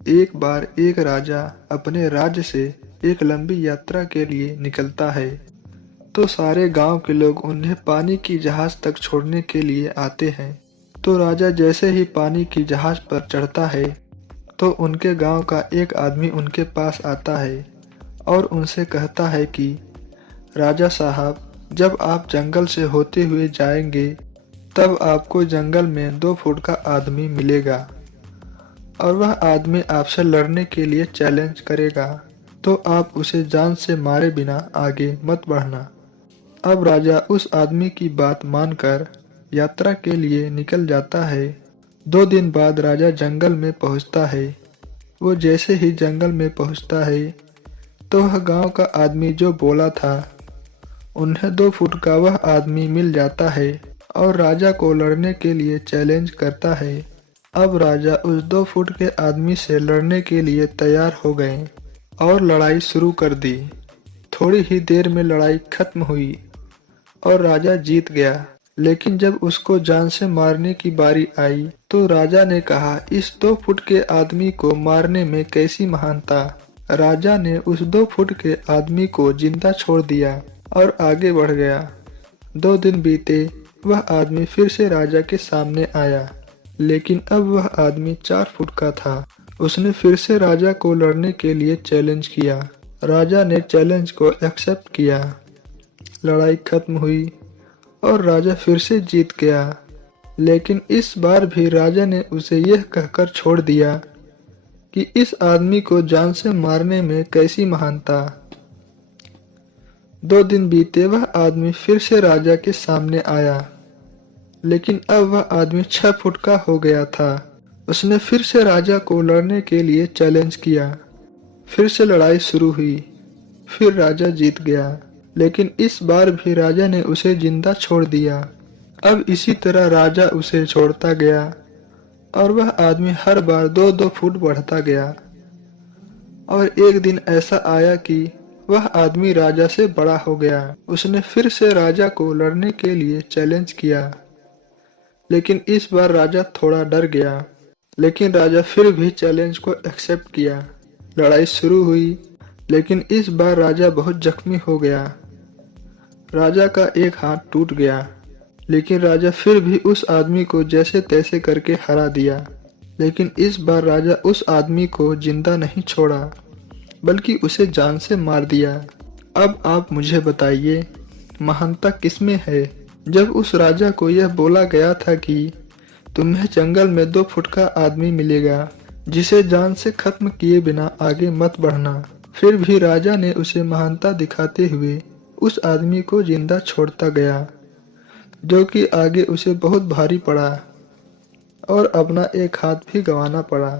एक बार एक राजा अपने राज्य से एक लंबी यात्रा के लिए निकलता है। तो सारे गांव के लोग उन्हें पानी की जहाज तक छोड़ने के लिए आते हैं। तो राजा जैसे ही पानी की जहाज पर चढ़ता है तो उनके गांव का एक आदमी उनके पास आता है और उनसे कहता है कि राजा साहब, जब आप जंगल से होते हुए जाएंगे तब आपको जंगल में 2 फुट का आदमी मिलेगा और वह आदमी आपसे लड़ने के लिए चैलेंज करेगा, तो आप उसे जान से मारे बिना आगे मत बढ़ना। अब राजा उस आदमी की बात मानकर यात्रा के लिए निकल जाता है। 2 दिन बाद राजा जंगल में पहुंचता है। वो जैसे ही जंगल में पहुंचता है तो वह गांव का आदमी जो बोला था, उन्हें 2 फुट का वह आदमी मिल जाता है और राजा को लड़ने के लिए चैलेंज करता है। अब राजा उस 2 फुट के आदमी से लड़ने के लिए तैयार हो गए और लड़ाई शुरू कर दी। थोड़ी ही देर में लड़ाई खत्म हुई और राजा जीत गया। लेकिन जब उसको जान से मारने की बारी आई तो राजा ने कहा, इस 2 फुट के आदमी को मारने में कैसी महानता। राजा ने उस 2 फुट के आदमी को जिंदा छोड़ दिया और आगे बढ़ गया। 2 दिन बीते, वह आदमी फिर से राजा के सामने आया, लेकिन अब वह आदमी 4 फुट का था। उसने फिर से राजा को लड़ने के लिए चैलेंज किया। राजा ने चैलेंज को एक्सेप्ट किया। लड़ाई खत्म हुई और राजा फिर से जीत गया। लेकिन इस बार भी राजा ने उसे यह कहकर छोड़ दिया कि इस आदमी को जान से मारने में कैसी महानता। 2 दिन बीते, वह आदमी फिर से राजा के सामने आया, लेकिन अब वह आदमी 6 फुट का हो गया था। उसने फिर से राजा को लड़ने के लिए चैलेंज किया। फिर से लड़ाई शुरू हुई। फिर राजा जीत गया, लेकिन इस बार भी राजा ने उसे जिंदा छोड़ दिया। अब इसी तरह राजा उसे छोड़ता गया और वह आदमी हर बार 2-2 फुट बढ़ता गया। और एक दिन ऐसा आया कि वह आदमी राजा से बड़ा हो गया। उसने फिर से राजा को लड़ने के लिए चैलेंज किया, लेकिन इस बार राजा थोड़ा डर गया। लेकिन राजा फिर भी चैलेंज को एक्सेप्ट किया। लड़ाई शुरू हुई, लेकिन इस बार राजा बहुत जख्मी हो गया। राजा का एक हाथ टूट गया, लेकिन राजा फिर भी उस आदमी को जैसे तैसे करके हरा दिया। लेकिन इस बार राजा उस आदमी को जिंदा नहीं छोड़ा, बल्कि उसे जान से मार दिया। अब आप मुझे बताइए, महानता किसमें है? जब उस राजा को यह बोला गया था कि तुम्हें जंगल में 2 फुट का आदमी मिलेगा जिसे जान से खत्म किए बिना आगे मत बढ़ना, फिर भी राजा ने उसे महानता दिखाते हुए उस आदमी को जिंदा छोड़ता गया, जो कि आगे उसे बहुत भारी पड़ा और अपना एक हाथ भी गंवाना पड़ा।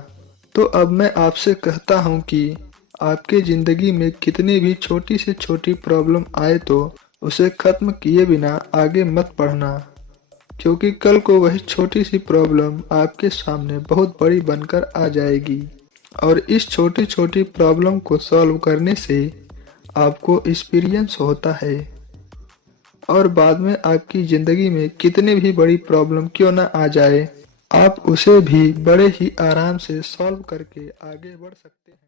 तो अब मैं आपसे कहता हूँ कि आपके जिंदगी में कितनी भी छोटी से छोटी प्रॉब्लम आए तो उसे खत्म किए बिना आगे मत बढ़ना, क्योंकि कल को वही छोटी सी प्रॉब्लम आपके सामने बहुत बड़ी बनकर आ जाएगी। और इस छोटी छोटी प्रॉब्लम को सॉल्व करने से आपको एक्सपीरियंस होता है और बाद में आपकी जिंदगी में कितनी भी बड़ी प्रॉब्लम क्यों ना आ जाए, आप उसे भी बड़े ही आराम से सॉल्व करके आगे बढ़ सकते हैं।